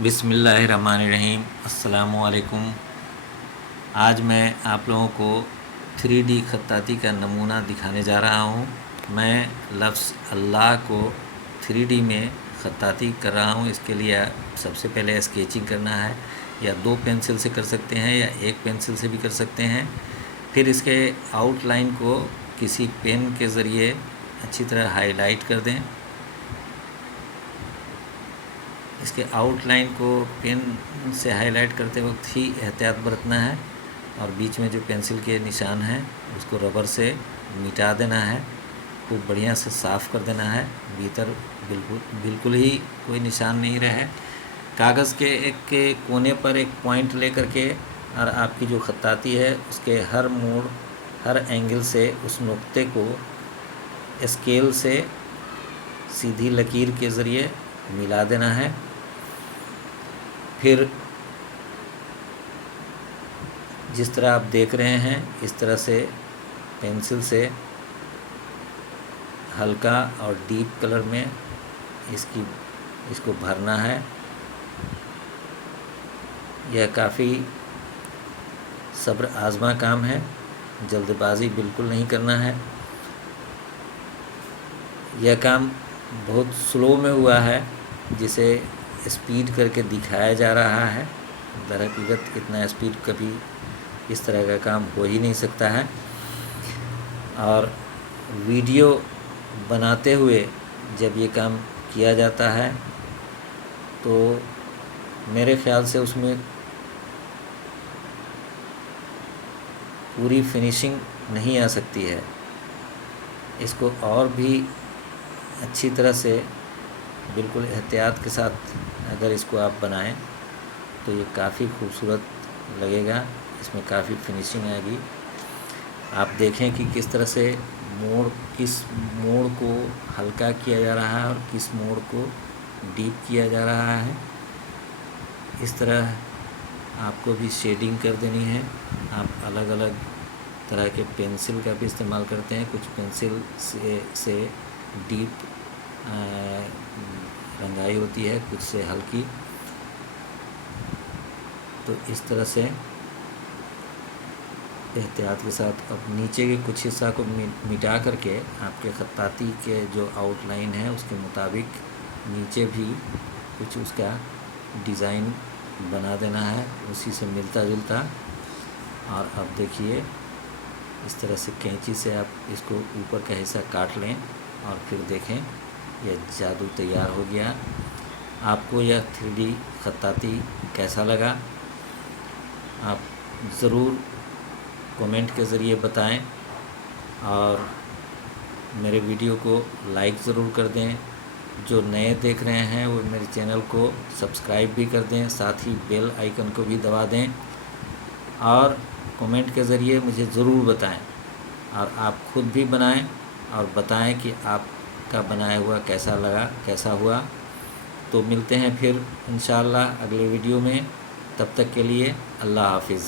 बिस्मिल्लाहिर्रहमानिर्रहीम। अस्सलामुअलैकुम। आज मैं आप लोगों को 3D ख़त्ताती का नमूना दिखाने जा रहा हूँ। मैं लफ्ज़ अल्लाह को 3D में ख़त्ताती कर रहा हूँ। इसके लिए सबसे पहले स्केचिंग करना है, या 2 पेंसिल से कर सकते हैं या 1 पेंसिल से भी कर सकते हैं। फिर इसके आउटलाइन को किसी पेन के ज़रिए अच्छी तरह हाईलाइट कर दें। इसके आउटलाइन को पेन से हाईलाइट करते वक्त ही एहतियात बरतना है, और बीच में जो पेंसिल के निशान हैं उसको रबर से मिटा देना है। खूब बढ़िया से साफ़ कर देना है, भीतर बिल्कुल ही कोई निशान नहीं रहे। कागज़ के एक के कोने पर एक पॉइंट लेकर के और आपकी जो ख़त्ताती है उसके हर मोड़, हर एंगल से उस नुक्ते को स्केल से सीधी लकीर के ज़रिए मिला देना है। फिर जिस तरह आप देख रहे हैं इस तरह से पेंसिल से हल्का और डीप कलर में इसको भरना है। यह काफ़ी सब्र आज़मा काम है, जल्दबाजी बिल्कुल नहीं करना है। यह काम बहुत स्लो में हुआ है, जिसे स्पीड करके दिखाया जा रहा है। दरहकीकत इतना स्पीड कभी इस तरह का काम हो ही नहीं सकता है। और वीडियो बनाते हुए जब ये काम किया जाता है तो मेरे ख़्याल से उसमें पूरी फिनिशिंग नहीं आ सकती है। इसको और भी अच्छी तरह से बिल्कुल एहतियात के साथ अगर इसको आप बनाएं तो ये काफ़ी खूबसूरत लगेगा। इसमें काफ़ी फिनिशिंग आएगी। आप देखें कि किस तरह से किस मोड़ को हल्का किया जा रहा है और किस मोड़ को डीप किया जा रहा है। इस तरह आपको भी शेडिंग कर देनी है। आप अलग अलग तरह के पेंसिल का भी इस्तेमाल करते हैं। कुछ पेंसिल से डीप रंगाई होती है, कुछ से हल्की। तो इस तरह से एहतियात के साथ अब नीचे के कुछ हिस्सा को मिटा करके आपके ख़त्ताती के जो आउटलाइन है उसके मुताबिक नीचे भी कुछ उसका डिज़ाइन बना देना है, उसी से मिलता जुलता। और अब देखिए इस तरह से कैंची से आप इसको ऊपर का हिस्सा काट लें और फिर देखें यह जादू तैयार हो गया। आपको यह 3D ख़त्ताती कैसा लगा आप ज़रूर कमेंट के ज़रिए बताएं, और मेरे वीडियो को लाइक ज़रूर कर दें। जो नए देख रहे हैं वो मेरे चैनल को सब्सक्राइब भी कर दें, साथ ही बेल आइकन को भी दबा दें, और कमेंट के ज़रिए मुझे ज़रूर बताएं। और आप खुद भी बनाएं और बताएं कि आपका बनाया हुआ कैसा लगा, कैसा हुआ। तो मिलते हैं फिर इंशाअल्लाह अगले वीडियो में। तब तक के लिए अल्लाह हाफ़िज़।